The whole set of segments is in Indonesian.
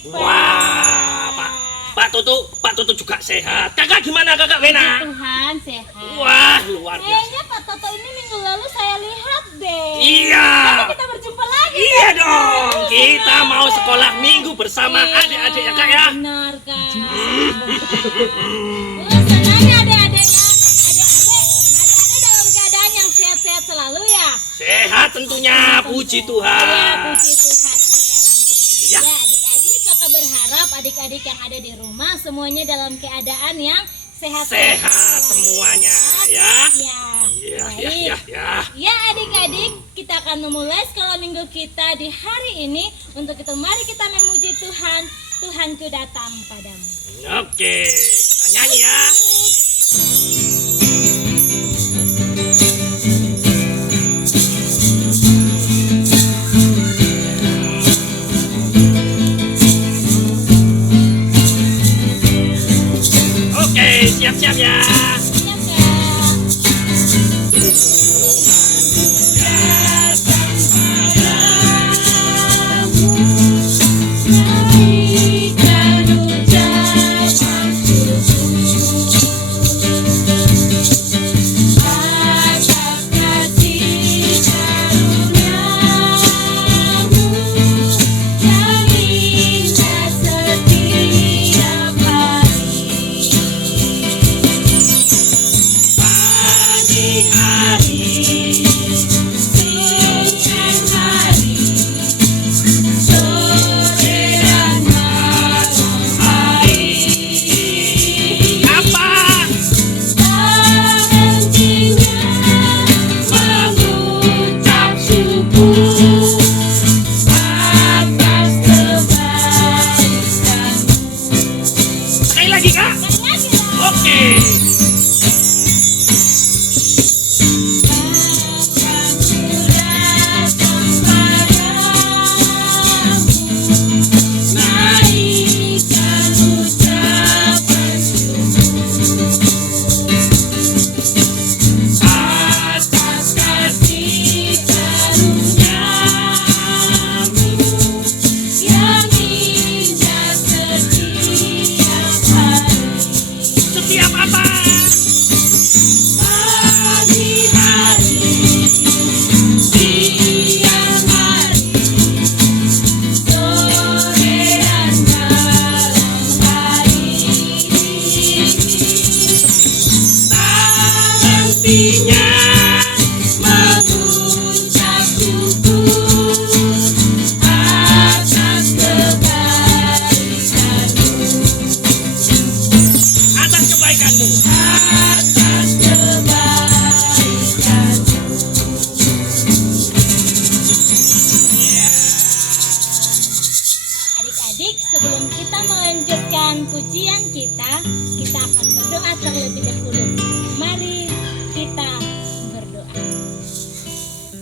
Pak. Wah, Pak Toto juga sehat. Kakak gimana, Kakak Wena? Tuhan sehat. Wah, luar biasa. Kayaknya Pak Toto ini minggu lalu saya lihat deh. Iya. Jadi kita berjumpa lagi. Iya dong. Kita mau sekolah minggu bersama Iya, adik-adik ya, Kak ya. Benar, Kak. Senangnya adik-adiknya. Adik-adik dalam keadaan yang sehat-sehat selalu ya. Sehat tentunya, puji Iya, Tuhan. puji Tuhan adik-adik. Iya. Ya, adik-adik kakak berharap adik-adik yang ada di rumah semuanya dalam keadaan yang sehat. Sehat semuanya ya. Ya. Iya, Baik. ya, ya. Ya adik-adik, kita akan memulai sekolah minggu kita di hari ini. Untuk itu mari kita memuji Tuhan. Tuhanku datang padamu. Oke, kita nyanyi ya. Oke, siap-siap ya. Siap, Kak? Berikan ucapan syukur atas kasih karuniamu yang indah setiap hari. Pagi hari, siang hari, sore dan malam hari, Apa? tak hentinya mengucap syukur atas kebaikanmu. Sekali lagi, Kak. Nyanyi dong. Oke. Setiap apa? Pagi hari, siang hari, sore dan malam hari, tak hentinya mengucap syukur atas kebaikanmu. Atas kebaikanmu. Atas kebaikanmu. Adik-adik, sebelum kita melanjutkan pujian kita akan berdoa terlebih dahulu. Mari kita berdoa.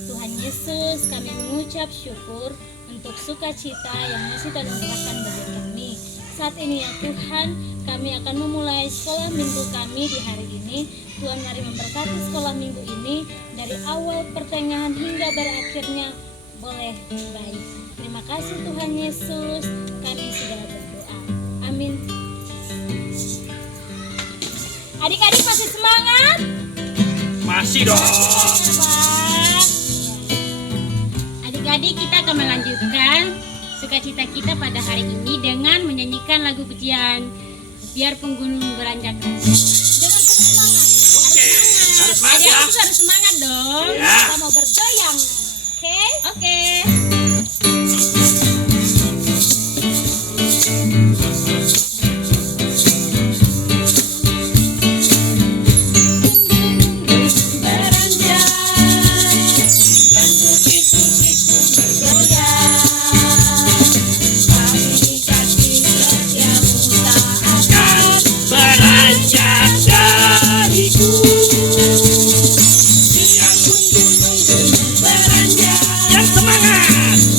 Tuhan Yesus, kami mengucap syukur untuk sukacita yang masih Tuhan limpahkan bagi kami. Saat ini ya Tuhan, kami akan memulai sekolah minggu kami di hari ini. Tuhan mari memberkati sekolah minggu ini dari awal pertengahan hingga berakhirnya boleh baik. Terima kasih Tuhan Yesus, kami sudah berdoa. Amin. Adik-adik masih semangat? Masih dong. Pak. Adik-adik, kita akan melanjutkan sukacita kita pada hari ini dengan menyanyikan lagu pujian Biarpun Gunung Beranjak. Dengan penuh semangat. Oke, harus semangat ya. Adik-adik harus semangat dong. Iya. Kita mau bergoyang. Oke? Oke. Beranjak dan bukit-bukit bergoyang, tapi kasih setiamu tak akan Beranjak dariku. biarpun gunung-gunung beranjak. Yang semangat.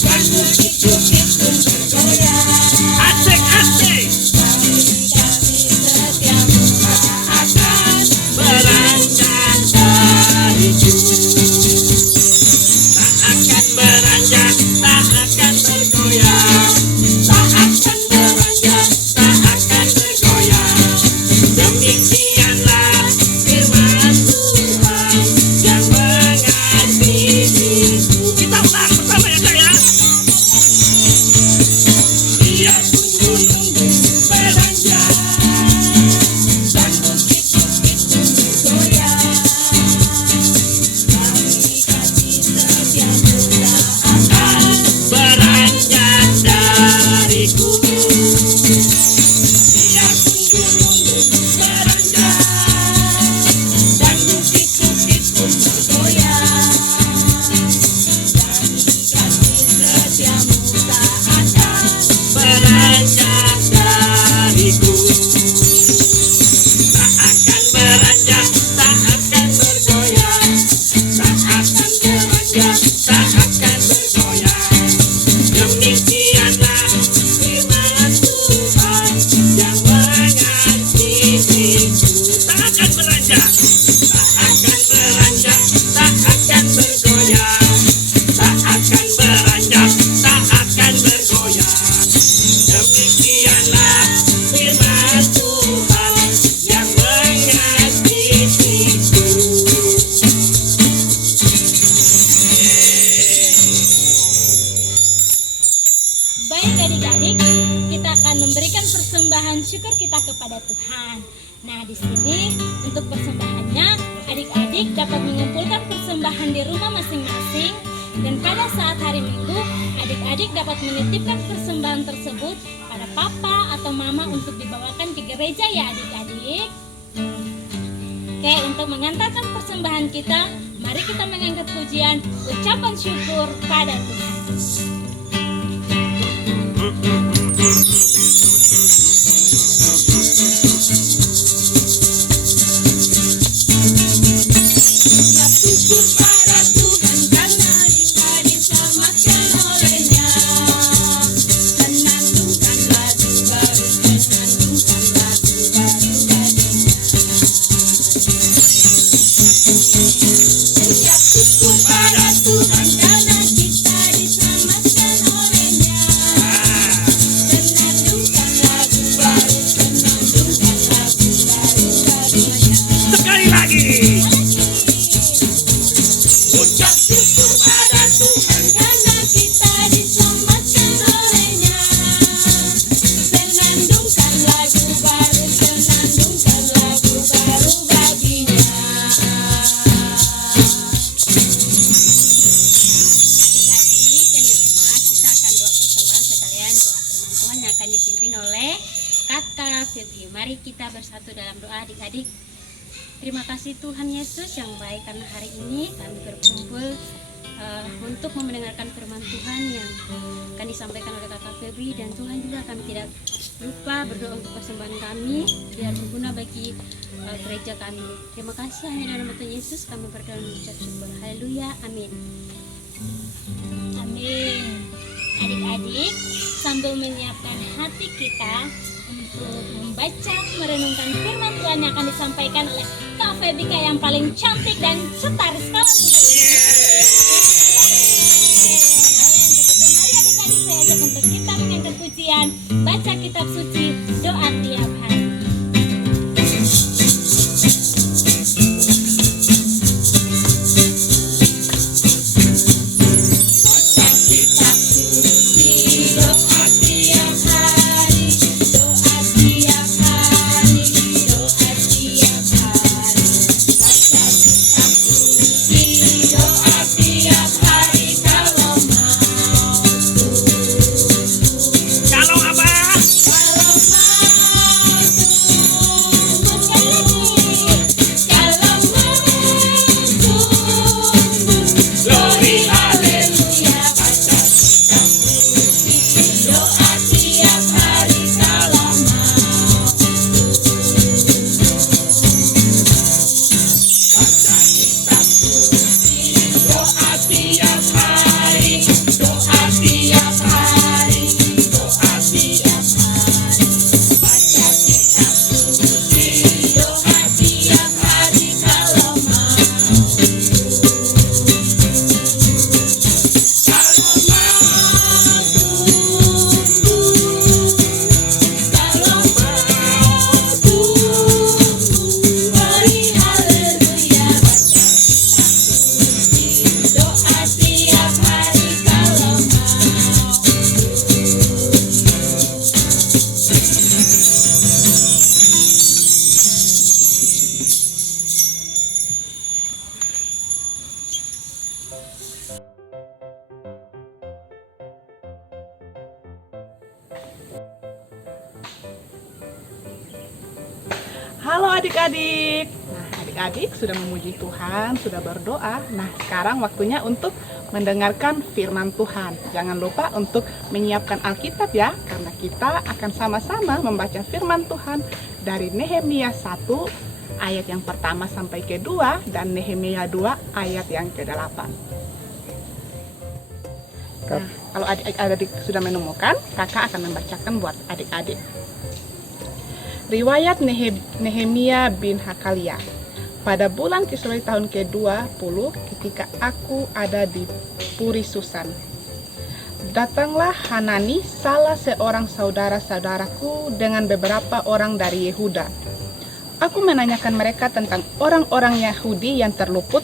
memberikan persembahan syukur kita kepada Tuhan. Nah, di sini untuk persembahannya, adik-adik dapat mengumpulkan persembahan di rumah masing-masing, dan pada saat hari Minggu, adik-adik dapat menitipkan persembahan tersebut pada papa atau mama untuk dibawakan ke gereja ya adik-adik. Oke, untuk mengantarkan persembahan kita, mari kita mengangkat pujian ucapan syukur pada Tuhan. Syukur pada Tuhan karena kita diselamatkan olehnya. Senandungkan lagu baru, senandungkan lagu baru baginya. Ucap syukur pada Tuhan karena kita diselamatkan olehnya. Senandungkan lagu baru, senandungkan lagu baru baginya. Sekali lagi. Ucap syukur pada Tuhan karena kita diselamatkan olehnya. Senandungkan lagu baru, senandungkan lagu baru baginya. Adik-adik yang di rumah, kita akan doa persembahan sekalian doa firman Tuhan yang akan dipimpin oleh Kakak Febri. Mari kita bersatu dalam doa adik-adik. Terima kasih Tuhan Yesus yang baik karena hari ini kami berkumpul untuk mendengarkan firman Tuhan yang akan disampaikan oleh Kakak Febri, dan Tuhan juga kami tidak lupa berdoa untuk persembahan kami biar berguna bagi gereja kami. Terima kasih hanya dalam nama Tuhan Yesus kami berdoa dan mengucap syukur. Haleluya, amin. Amin. Adik-adik, sambil menyiapkan hati kita untuk membaca, merenungkan firman Tuhan yang akan disampaikan oleh Kak Febika yang paling cantik dan cetar sekali. Untuk itu mari adik-adik saya ajak untuk kita mengangkat pujian, baca kitab suci, doa tiap hari. Baca kitab suci, doa tiap hari, doa tiap hari, doa tiap hari. Baca kitab suci, doa tiap hari kalau mau Kalau apa? kalau mau tumbuh kalau mau tumbuh. Glory haleluya, baca kitab suci, doa tiap hari kalau mau baca kitab suci, doa tiap hari, doa tiap hari, doa tiap hari. Baca kitab suci, doa tiap hari kalau mau glory haleluya, baca kitab suci, doa tiap hari kalau mau. Halo adik-adik. Nah, adik-adik sudah memuji Tuhan, sudah berdoa. Nah, sekarang waktunya untuk mendengarkan firman Tuhan. Jangan lupa untuk menyiapkan Alkitab ya, karena kita akan sama-sama membaca firman Tuhan dari Nehemia 1 ayat yang pertama sampai kedua dan Nehemia 2 ayat yang ke-8. Nah, kalau adik-adik sudah menemukan, kakak akan membacakan buat adik-adik. Riwayat Nehemia bin Hakalia. Pada bulan Kislev tahun ke-20, ketika aku ada di Puri Susan, datanglah Hanani, salah seorang saudara-saudaraku, dengan beberapa orang dari Yehuda. Aku menanyakan mereka tentang orang-orang Yahudi yang terluput,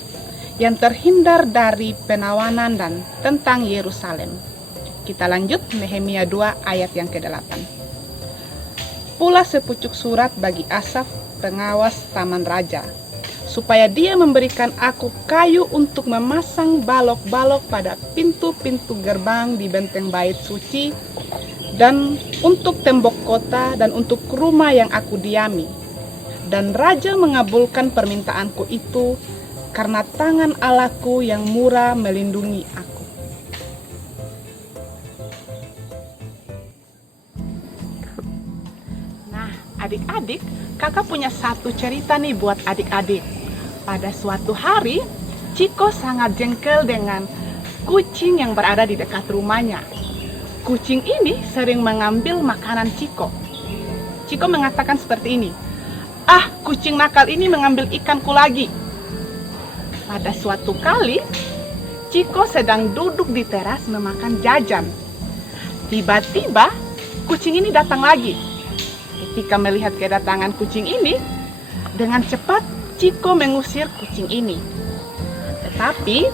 yang terhindar dari penawanan, dan tentang Yerusalem. Kita lanjut Nehemia 2 ayat yang ke-8. pula sepucuk surat bagi Asaf, pengawas taman raja, supaya dia memberikan aku kayu untuk memasang balok-balok pada pintu-pintu gerbang di benteng bait suci, dan untuk tembok kota, dan untuk rumah yang aku diami. Dan raja mengabulkan permintaanku itu, karena tangan Allahku yang murah melindungi aku. Nah, adik-adik, kakak punya satu cerita nih buat adik-adik. Pada suatu hari, Ciko sangat jengkel dengan kucing yang berada di dekat rumahnya. Kucing ini sering mengambil makanan Ciko. Ciko mengatakan seperti ini, "Ah, kucing nakal ini mengambil ikanku lagi." Pada suatu kali, Ciko sedang duduk di teras memakan jajan. Tiba-tiba, kucing ini datang lagi. Ketika melihat kedatangan kucing ini, dengan cepat Ciko mengusir kucing ini. Tetapi,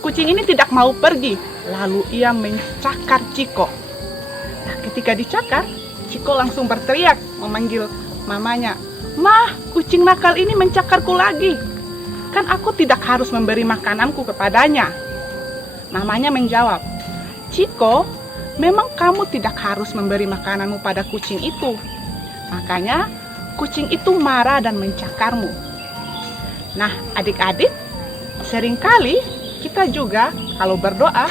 kucing ini tidak mau pergi, lalu ia mencakar Ciko. Nah, ketika dicakar, Ciko langsung berteriak memanggil mamanya, "Mah, kucing nakal ini mencakarku lagi. Kan aku tidak harus memberi makananku kepadanya." Mamanya menjawab, "Ciko, memang kamu tidak harus memberi makananmu pada kucing itu. Makanya kucing itu marah dan mencakarmu." Nah, adik-adik, seringkali kita juga kalau berdoa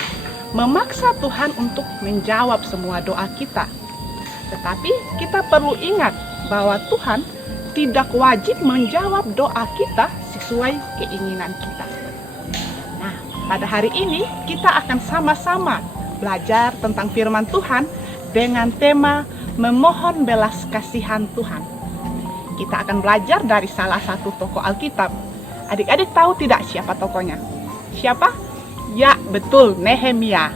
memaksa Tuhan untuk menjawab semua doa kita. Tetapi kita perlu ingat bahwa Tuhan tidak wajib menjawab doa kita sesuai keinginan kita. Nah, pada hari ini kita akan sama-sama belajar tentang firman Tuhan dengan tema memohon belas kasihan Tuhan. Kita akan belajar dari salah satu tokoh Alkitab. Adik-adik tahu tidak siapa tokohnya? Siapa? Ya, betul, Nehemia.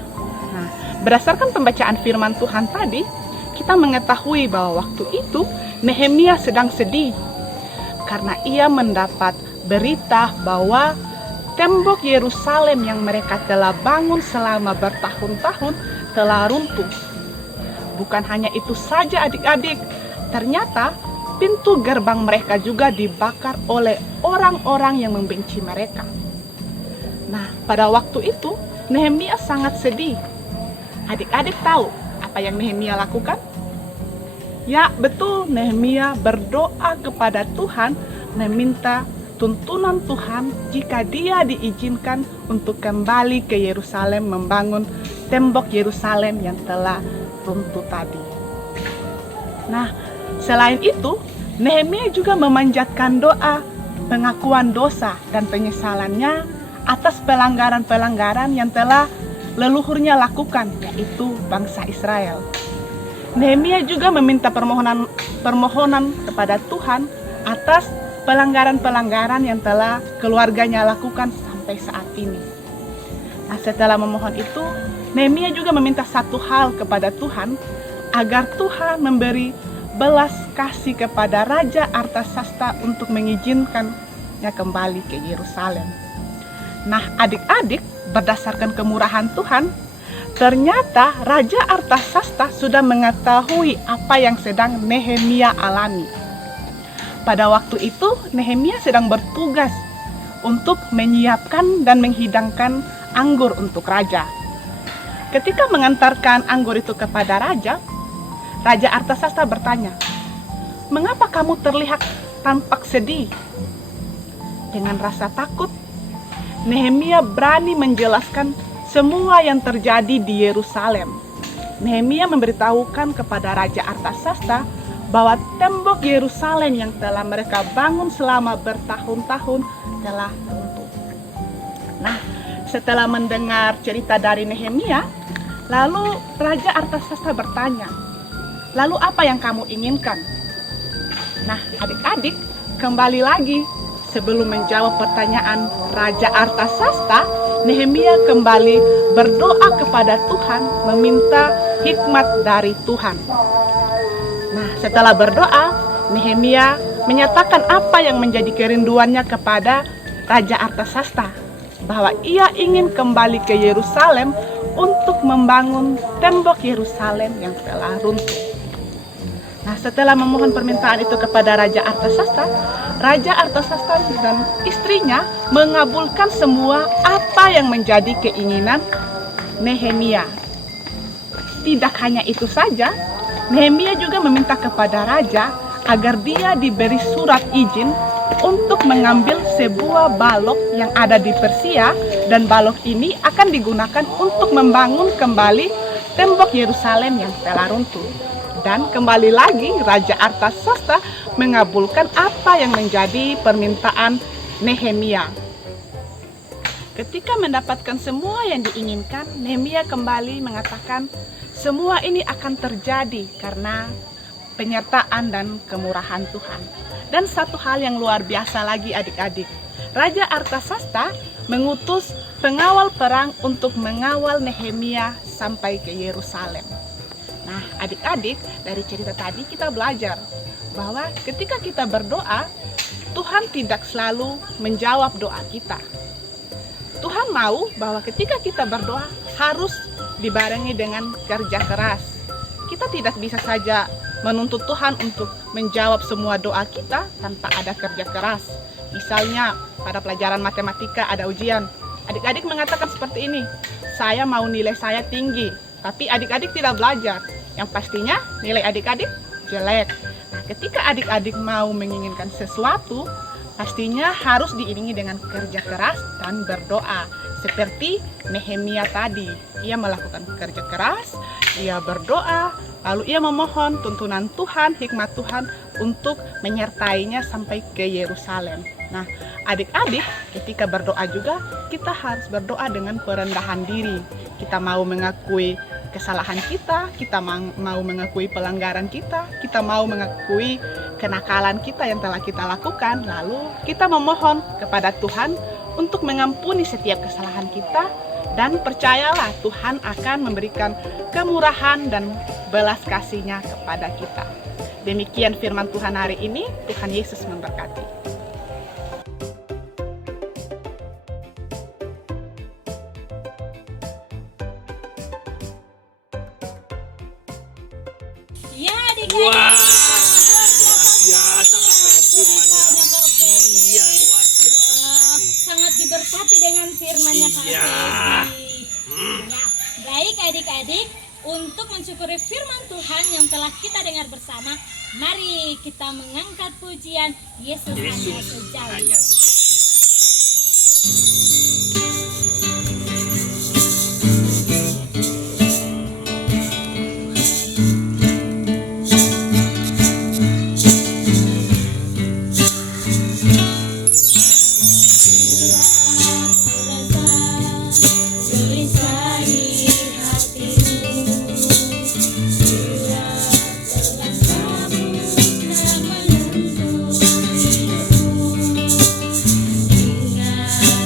Nah, berdasarkan pembacaan firman Tuhan tadi, kita mengetahui bahwa waktu itu Nehemia sedang sedih karena ia mendapat berita bahwa tembok Yerusalem yang mereka telah bangun selama bertahun-tahun telah runtuh. Bukan hanya itu saja adik-adik, ternyata pintu gerbang mereka juga dibakar oleh orang-orang yang membenci mereka. Nah, pada waktu itu Nehemia sangat sedih. Adik-adik tahu apa yang Nehemia lakukan? Ya, betul, Nehemia berdoa kepada Tuhan meminta tuntunan Tuhan jika dia diizinkan untuk kembali ke Yerusalem membangun tembok Yerusalem yang telah runtuh tadi. Nah, selain itu, Nehemia juga memanjatkan doa pengakuan dosa dan penyesalannya atas pelanggaran-pelanggaran yang telah leluhurnya lakukan, yaitu bangsa Israel. Nehemia juga meminta permohonan kepada Tuhan atas pelanggaran-pelanggaran yang telah keluarganya lakukan sampai saat ini. Nah, setelah memohon itu, Nehemia juga meminta satu hal kepada Tuhan, agar Tuhan memberi belas kasih kepada Raja Artasasta untuk mengizinkannya kembali ke Yerusalem. Nah, adik-adik, berdasarkan kemurahan Tuhan, ternyata Raja Artasasta sudah mengetahui apa yang sedang Nehemia alami. Pada waktu itu, Nehemia sedang bertugas untuk menyiapkan dan menghidangkan anggur untuk raja. Ketika mengantarkan anggur itu kepada raja, Raja Artasasta bertanya, "Mengapa kamu terlihat tampak sedih?" Dengan rasa takut, Nehemia berani menjelaskan semua yang terjadi di Yerusalem. Nehemia memberitahukan kepada Raja Artasasta bahwa tembok Yerusalem yang telah mereka bangun selama bertahun-tahun telah runtuh. Nah, setelah mendengar cerita dari Nehemia, lalu Raja Artasasta bertanya, "Lalu apa yang kamu inginkan?" Nah, adik-adik, kembali lagi sebelum menjawab pertanyaan Raja Artasasta, Nehemia kembali berdoa kepada Tuhan, meminta hikmat dari Tuhan. Nah, setelah berdoa, Nehemia menyatakan apa yang menjadi kerinduannya kepada Raja Artasasta, bahwa ia ingin kembali ke Yerusalem untuk membangun tembok Yerusalem yang telah runtuh. Nah, setelah memohon permintaan itu kepada Raja Artasasta, Raja Artasasta dan istrinya mengabulkan semua apa yang menjadi keinginan Nehemia. Tidak hanya itu saja, Nehemia juga meminta kepada raja agar dia diberi surat izin untuk mengambil sebuah balok yang ada di Persia, dan balok ini akan digunakan untuk membangun kembali tembok Yerusalem yang telah runtuh. Dan kembali lagi Raja Artasasta mengabulkan apa yang menjadi permintaan Nehemia. Ketika mendapatkan semua yang diinginkan, Nehemia kembali mengatakan semua ini akan terjadi karena penyertaan dan kemurahan Tuhan. Dan satu hal yang luar biasa lagi adik-adik, Raja Artasasta mengutus pengawal perang untuk mengawal Nehemia sampai ke Yerusalem. Nah, adik-adik, dari cerita tadi kita belajar bahwa ketika kita berdoa, Tuhan tidak selalu menjawab doa kita. Tuhan mau bahwa ketika kita berdoa harus dibarengi dengan kerja keras. Kita tidak bisa saja menuntut Tuhan untuk menjawab semua doa kita tanpa ada kerja keras. Misalnya pada pelajaran matematika ada ujian, adik-adik mengatakan seperti ini, saya mau nilai saya tinggi, tapi adik-adik tidak belajar. Yang pastinya nilai adik-adik jelek. Nah, ketika adik-adik mau menginginkan sesuatu, pastinya harus diiringi dengan kerja keras dan berdoa. Seperti Nehemia tadi, ia melakukan kerja keras, ia berdoa, lalu ia memohon tuntunan Tuhan, hikmat Tuhan untuk menyertainya sampai ke Yerusalem. Nah, adik-adik, ketika berdoa juga kita harus berdoa dengan perendahan diri. Kita mau mengakui kesalahan kita mau mengakui pelanggaran kita mau mengakui kenakalan kita yang telah kita lakukan, lalu kita memohon kepada Tuhan untuk mengampuni setiap kesalahan kita, dan percayalah Tuhan akan memberikan kemurahan dan belas kasih-Nya kepada kita. Demikian firman Tuhan hari ini, Tuhan Yesus memberkati. Ya, adik-adik. Wah, luar biasa Kak firman-Nya. Iya, luar biasa. Sangat diberkati dengan firman-Nya Kak Iya. Feby. Ya, baik adik-adik, untuk mensyukuri firman Tuhan yang telah kita dengar bersama, mari kita mengangkat pujian Yesus hanya Yesus sejauh. hanya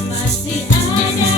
Masih ada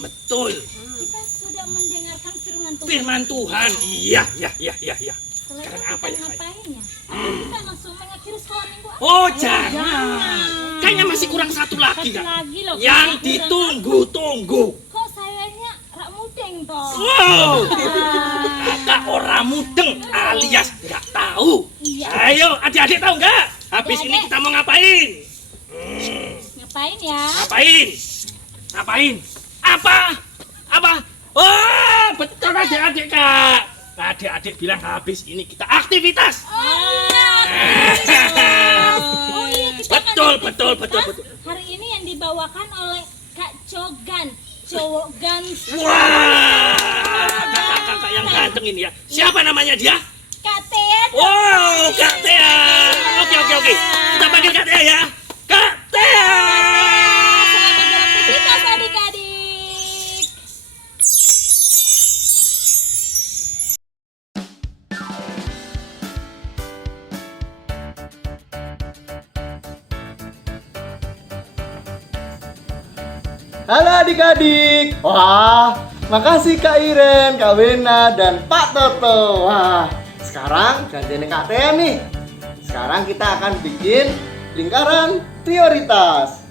Betul. Kita sudah mendengarkan firman Tuhan. Firman Tuhan. Iya. Setelah Sekarang itu apa kita ya, Kak? ngapain ya? Kita langsung mengakhiri sekolah minggu. Oh, jangan. Kayaknya masih kurang satu lagi, Satu Kak. lagi loh. Yang kurang. ditunggu-tunggu. Kok sayanya rak mudeng toh? Wow. Kakak orang mudeng alias nggak tahu. Iya. Ayo, adik-adik tahu nggak? Habis ini Adik-adik. kita mau ngapain? Ngapain ya? Ngapain? Apa? Oh, betul adik-adik, Kak. Adik-adik bilang habis ini kita aktivitas. Oh iya, kita akan Betul. aktivitas. Hari ini yang dibawakan oleh Kak Cogan, cowok ganteng. Wah, kakak-kakak yang ganteng ini ya. Siapa namanya dia? Kak Tea. Wow, Kak Tea. Oke. Kita panggil Kak Tea ya. Kak Tea. Selamat beraktivitas adik-adik. Halo adik-adik. Wah, makasih Kak Iren, Kak Wena, dan Pak Toto. Wah, sekarang gantian Kak Tea nih. Sekarang kita akan bikin lingkaran prioritas.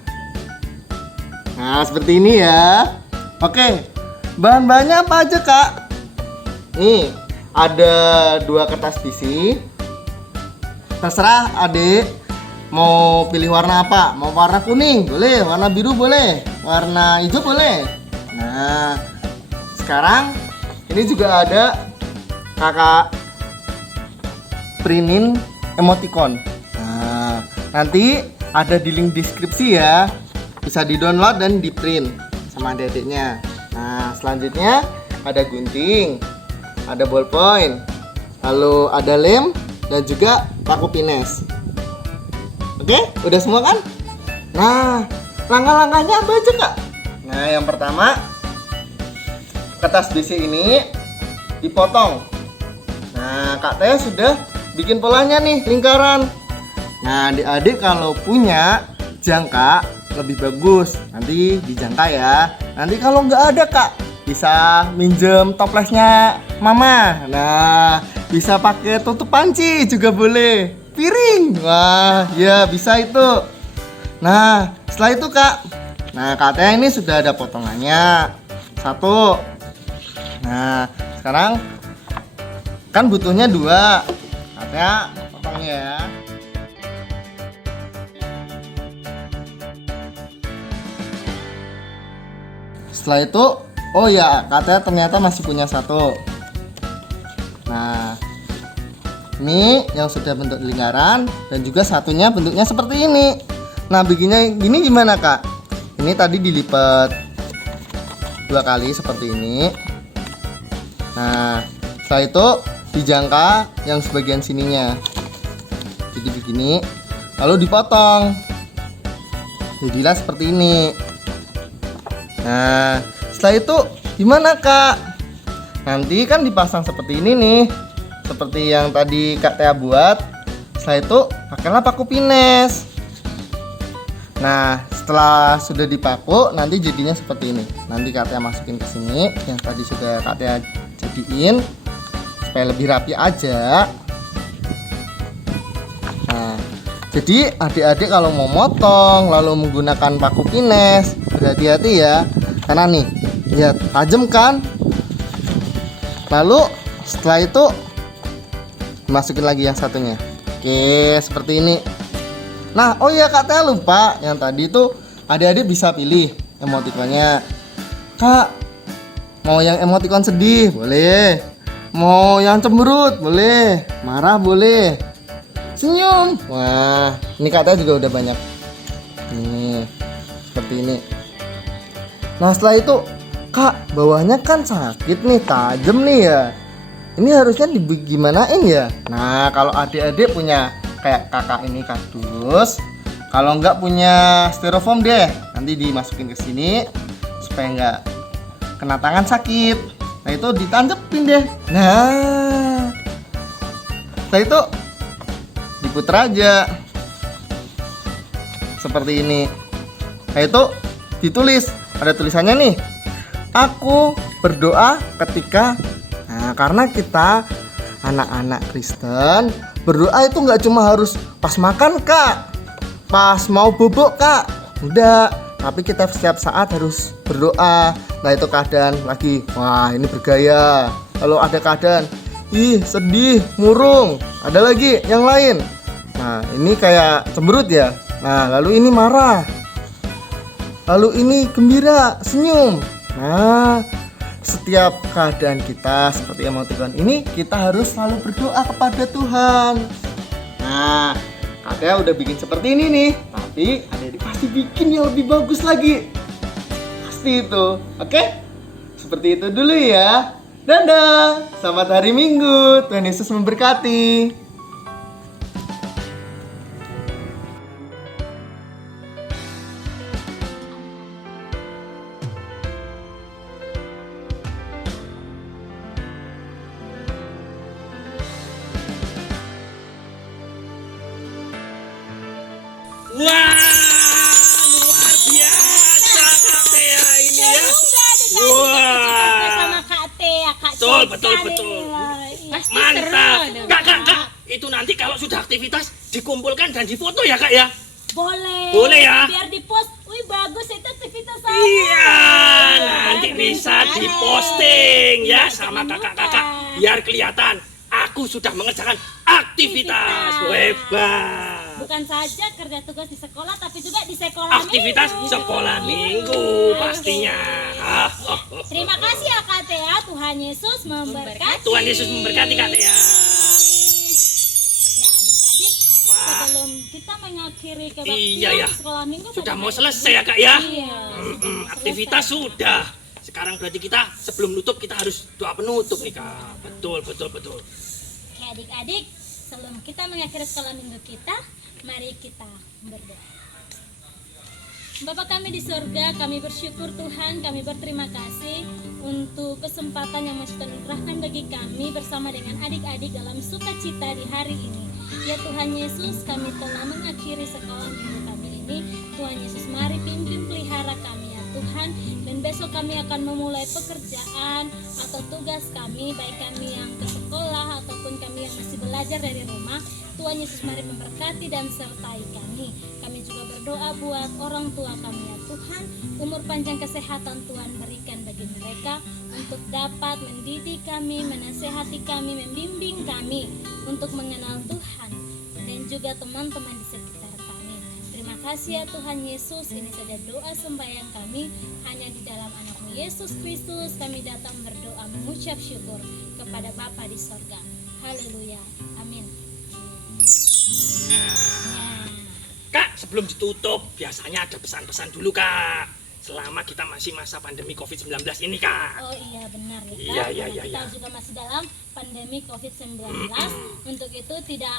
Nah, seperti ini ya. Oke, bahan-bahannya apa aja Kak? Nih, ada 2 kertas besi. Terserah adik mau pilih warna apa. Mau warna kuning boleh, warna biru boleh, warna hijau boleh. Nah, sekarang ini juga ada kakak printin emoticon. Nah, nanti ada di link deskripsi ya. Bisa di-download dan di-print sama adik-adiknya. Nah, selanjutnya ada gunting, ada ballpoint, lalu ada lem dan juga paku pines. Oke, udah semua kan? Nah, langkah-langkahnya apa aja Kak? Nah, yang pertama, kertas besi ini dipotong. Nah, Kak Teh sudah bikin polanya nih, lingkaran. Nah, adik-adik kalau punya jangka lebih bagus, nanti dijangka ya. Nanti kalau nggak ada Kak, bisa minjem toplesnya Mama. Nah, bisa pakai tutup panci juga boleh. Piring, wah ya bisa itu. Nah, setelah itu Kak, nah Kak Teh ini sudah ada potongannya 1. Nah, sekarang kan butuhnya 2. Kak Teh potongnya ya. Setelah itu, oh ya, Kak Teh ternyata masih punya 1. Nah, ini yang sudah bentuk lingkaran dan juga satunya bentuknya seperti ini. Nah, bikinnya gini gimana Kak? Ini tadi dilipat 2 kali seperti ini. Nah, setelah itu dijangka yang sebagian sininya. Jadi begini, lalu dipotong. Jadilah seperti ini. Nah, setelah itu gimana Kak? Nanti kan dipasang seperti ini nih. Seperti yang tadi Kak Tea buat. Setelah itu pakailah paku pines. Nah, setelah sudah dipaku nanti jadinya seperti ini. Nanti Kak Tea masukin ke sini yang tadi sudah Kak Tea jadiin supaya lebih rapi aja. Nah, jadi adik-adik kalau mau motong lalu menggunakan paku pines, berhati-hati ya. Karena nih, lihat tajam kan? Lalu setelah itu masukin lagi yang satunya. Oke, seperti ini. Nah, oh iya Kak Teh lupa, yang tadi itu adik-adik bisa pilih emotikonnya. Kak, mau yang emotikon sedih boleh, mau yang cemberut boleh, marah boleh, senyum. Wah, ini Kak Teh juga udah banyak. Nih, seperti ini. Nah, setelah itu Kak, bawahnya kan sakit nih, tajam nih ya. Ini harusnya gimanain ya? Nah, kalau adik-adik punya kayak kakak ini kardus, kalau nggak punya styrofoam deh, nanti dimasukin ke sini supaya nggak kena tangan sakit. Nah, itu ditancepin deh. Nah, setelah itu diputar aja seperti ini. Nah, itu ditulis, ada tulisannya nih, aku berdoa ketika karena kita anak-anak Kristen berdoa itu nggak cuma harus pas makan Kak, pas mau bobok Kak, enggak, tapi kita setiap saat harus berdoa. Nah itu keadaan lagi, wah ini bergaya, kalau ada keadaan ih sedih, murung, ada lagi yang lain. Nah ini kayak cemberut ya, nah lalu ini marah, lalu ini gembira, senyum. Nah setiap keadaan kita seperti yang mau Tuhan ini, kita harus selalu berdoa kepada Tuhan. Nah Kakak udah bikin seperti ini nih, tapi Adik pasti bikin yang lebih bagus lagi, pasti itu. Oke, seperti itu dulu ya. Dadah, selamat hari Minggu, Tuhan Yesus memberkati. Wah, luar biasa Kak Tea ini ya. Seru nggak Wah. sama Kak Tea, Kak Betul, Cika betul, nih. betul. Wah, iya. Pasti Mantap. seru. Kak, itu nanti kalau sudah aktivitas dikumpulkan dan difoto ya Kak ya. Boleh. Boleh ya? Biar di post. Wih bagus itu aktivitas saya. Iya, nanti Keren bisa sekali. diposting ya Iya, sama jangan kakak-kakak lupa. biar kelihatan aku sudah mengerjakan aktivitas. Hebat. Bukan saja kerja tugas di sekolah, tapi juga di sekolah Aktivitas minggu. sekolah minggu pastinya. Terima kasih ya Kak Tea. Tuhan Yesus memberkati. Tuhan Yesus memberkati Kak Tea. Ya adik-adik, Wah. sebelum kita mengakhiri kebaktian Iya, ya. sekolah minggu Sudah pada mau hari selesai ini. ya Kak ya. Iya. Aktivitas sudah. Sekarang berarti kita sebelum nutup kita harus doa penutup nih Kak. Betul. Oke adik-adik, sebelum kita mengakhiri sekolah minggu kita, mari kita berdoa. Bapa kami di surga, kami bersyukur Tuhan, kami berterima kasih untuk kesempatan yang masih Tuhan curahkan bagi kami bersama dengan adik-adik dalam sukacita di hari ini. Ya Tuhan Yesus, kami telah mengakhiri sekolah minggu kami ini. Tuhan Yesus, mari pimpin pelihara kami ya Tuhan. Dan besok kami akan memulai pekerjaan atau tugas kami, baik kami yang ke sekolah ataupun kami yang masih belajar dari rumah. Tuhan Yesus mari memberkati dan sertai kami. Kami juga berdoa buat orang tua kami ya Tuhan. Umur panjang kesehatan Tuhan berikan bagi mereka untuk dapat mendidik kami, menasehati kami, membimbing kami untuk mengenal Tuhan dan juga teman-teman di sekitar kami. Terima kasih ya Tuhan Yesus. Ini saja doa sembahyang kami. Hanya di dalam anak-Mu Yesus Kristus kami datang berdoa mengucap syukur kepada Bapa di sorga. Haleluya. Amin. Kak, sebelum ditutup biasanya ada pesan-pesan dulu Kak. Selama kita masih masa pandemi COVID-19 ini Kak. Oh iya benar ya Kak. Iya, Karena iya. kita juga masih dalam pandemi COVID-19. Untuk itu tidak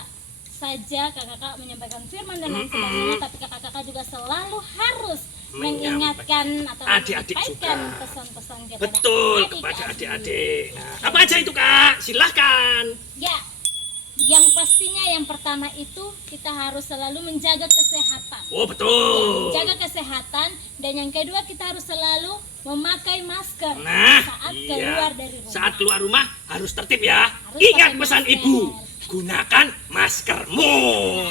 saja kakak-kakak menyampaikan firman dan lain sebagainya, tapi kakak-kakak juga selalu harus mengingatkan atau adik-adik menyampaikan juga. pesan-pesan kepada Betul, kepada adik-adik. Nah, apa aja itu Kak? Silahkan. Ya, yang pastinya yang pertama itu kita harus selalu menjaga kesehatan. Oh betul. Jaga kesehatan, dan yang kedua kita harus selalu memakai masker Nah, saat iya. keluar dari rumah. Saat keluar rumah harus tertib ya. Harus Ingat pakai pesan masker. ibu, gunakan maskermu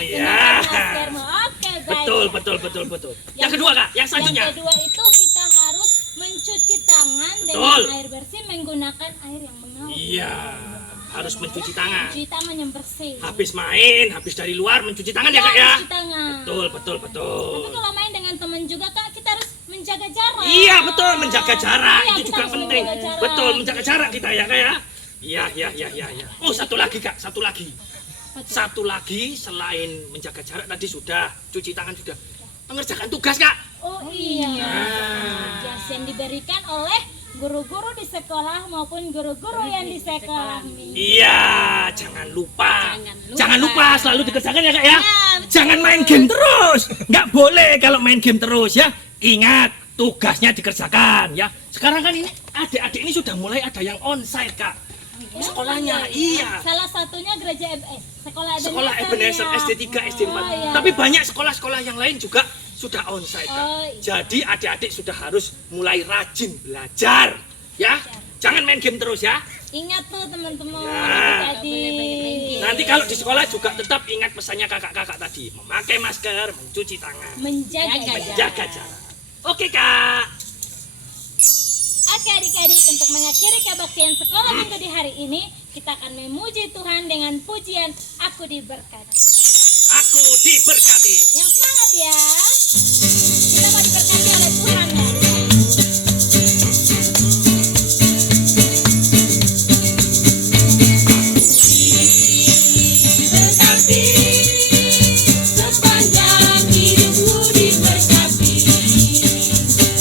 ya. Gunakan maskermu. Oke, baik. Betul. Yang kedua Kak, yang selanjutnya. Yang kedua itu kita harus mencuci tangan Betul. dengan air bersih, menggunakan air yang mengalir. Iya, harus mencuci tangan. Mencuci tangan yang bersih. Habis main, habis dari luar mencuci tangan ya Kak ya. Mencuci tangan. Betul. Tapi kalau main dengan teman juga Kak, kita harus menjaga jarak. Iya betul, menjaga jarak Iya, itu kita juga harus penting. menjaga jarak. Betul, menjaga jarak kita ya Kak ya. Iya. Oh satu lagi Kak, satu lagi. Betul. Satu lagi selain menjaga jarak tadi sudah, cuci tangan sudah. Mengerjakan tugas Kak. Oh iya. Ah. Tugas yang diberikan oleh guru-guru di sekolah maupun guru-guru yang di sekolah. Iya, jangan lupa. Jangan Jangan lupa selalu dikerjakan ya Kak ya. betul. Jangan main game terus. Nggak boleh kalau main game terus ya. Ingat, tugasnya dikerjakan ya. Sekarang kan ini adik-adik ini sudah mulai ada yang onsite Kak. Sekolahnya, iya. Salah satunya gereja sekolah Ebenezer. Sekolah Ebenezer ya. SD 3, SD 4. Oh, iya. Tapi banyak sekolah-sekolah yang lain juga sudah onsite, Kak. Oh, iya. Jadi adik-adik sudah harus mulai rajin belajar, ya. Jangan main game terus ya. Ingat tuh teman-teman, Ya. adik-adik. Nanti kalau di sekolah juga tetap ingat pesannya kakak-kakak tadi, memakai masker, mencuci tangan, menjaga jarak. Oke, Kak. Oke adik-adik, untuk mengakhiri kebaktian sekolah minggu di hari ini, kita akan memuji Tuhan dengan pujian Aku Diberkati. Aku diberkati. Yang semangat ya. Kita mau diberkati oleh Tuhan ya. Berkati sepanjang hidupku diberkati.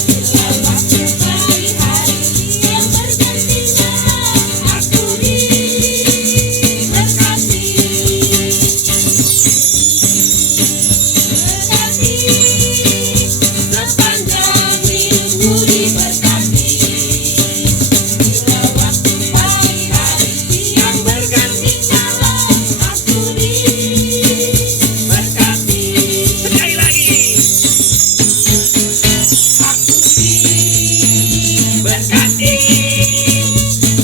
Bila waktu pagi hari yang berganti malam, aku diberkati. Berkati sepanjang hidupku diberkati. Bila waktu pagi hari yang berganti malam, aku diberkati. Sekali lagi. Aku diberkati.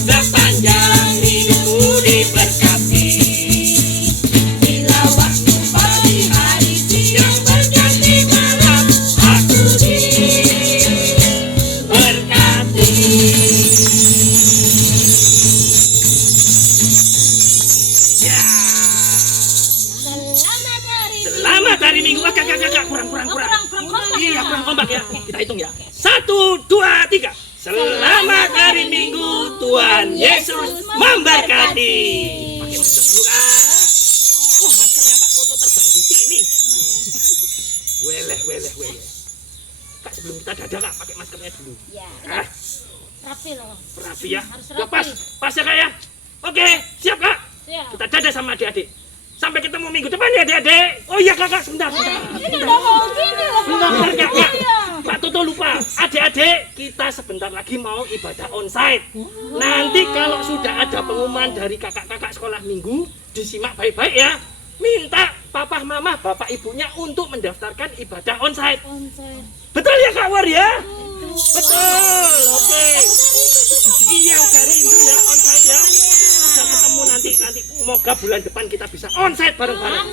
Sepanjang hidupku diberkati. Bila waktu pagi hari siang berganti malam, aku diberkati. Ya. Selamat hari Selamat hari Minggu. Kakak, kurang. kurang kompak. Iya, kurang kompak ya. Kita hitung ya. 1, 2, 3. Selamat hari Minggu, Tuhan Yesus memberkati. Pakai masker dulu, Kak. Oh, maskernya Pak Toto terbang di sini. Weleh. Kak, sebelum kita dadah, Kak, pakai maskernya dulu. Ya, Ah, rapi loh. rapi ya. Harus Udah rapi. pas ya, Kak ya. Oke, siap, Kak. Ya. Kita dadah sama adik-adik. Sampai ketemu minggu depan ya, adik-adik. Oh iya, Kakak, sebentar. Ini udah mau gini loh. Bentar, Kak. Iya. Pak Toto lupa, adik-adik kita sebentar lagi mau ibadah onsite. Nanti kalau sudah ada pengumuman dari kakak-kakak sekolah minggu, disimak baik-baik ya. Minta papa, mama, bapak, ibunya untuk mendaftarkan ibadah onsite. Onsite. Betul ya Kak War ya? Betul, oke. Iya, udah rindu ya onsite ya. Udah ketemu nanti. Semoga bulan depan kita bisa onsite bareng-bareng.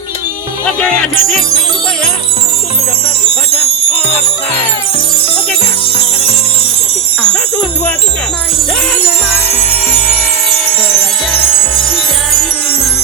Oke, adik-adik, jangan lupa ya untuk mendaftar ibadah onsite. Oke Kak, sekarang kita ketemu adik-adik. 1, 2, 3. Belajar sudah di rumah.